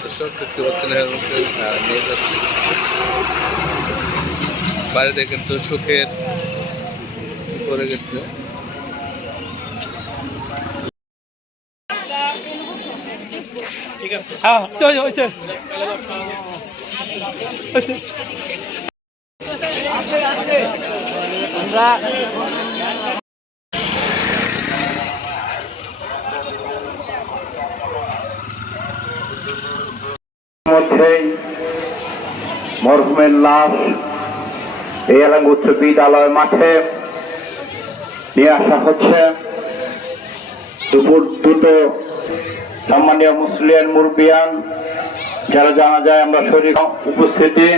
দর্শক দেখতে পাচ্ছেন মধ্যে আহ, নিয়ে যাচ্ছে বাড়িতে কিন্তু সুখের পড়ে গেছে। হ্যাঁ চল হয়েছে হয়েছে আমরা মধ্যেই মরহুমের লাশ এই এলাকা উচ্চ বিদ্যালয় মাঠে নিয়ে আসা হচ্ছে। দুপুর দুটো সম্মানীয় মুসলিম মুরবিয়ান যারা জানা যায় আমরা শরীর উপস্থিতি।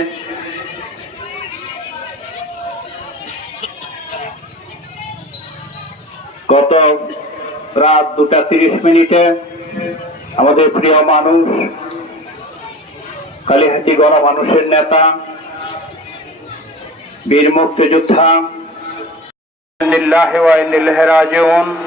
গত রাত দুটা তিরিশ মিনিটে আমাদের প্রিয় মানুষ, কালীহাতি গণমানুষের নেতা, বীর মুক্তিযোদ্ধা لله وإن الله راجعون.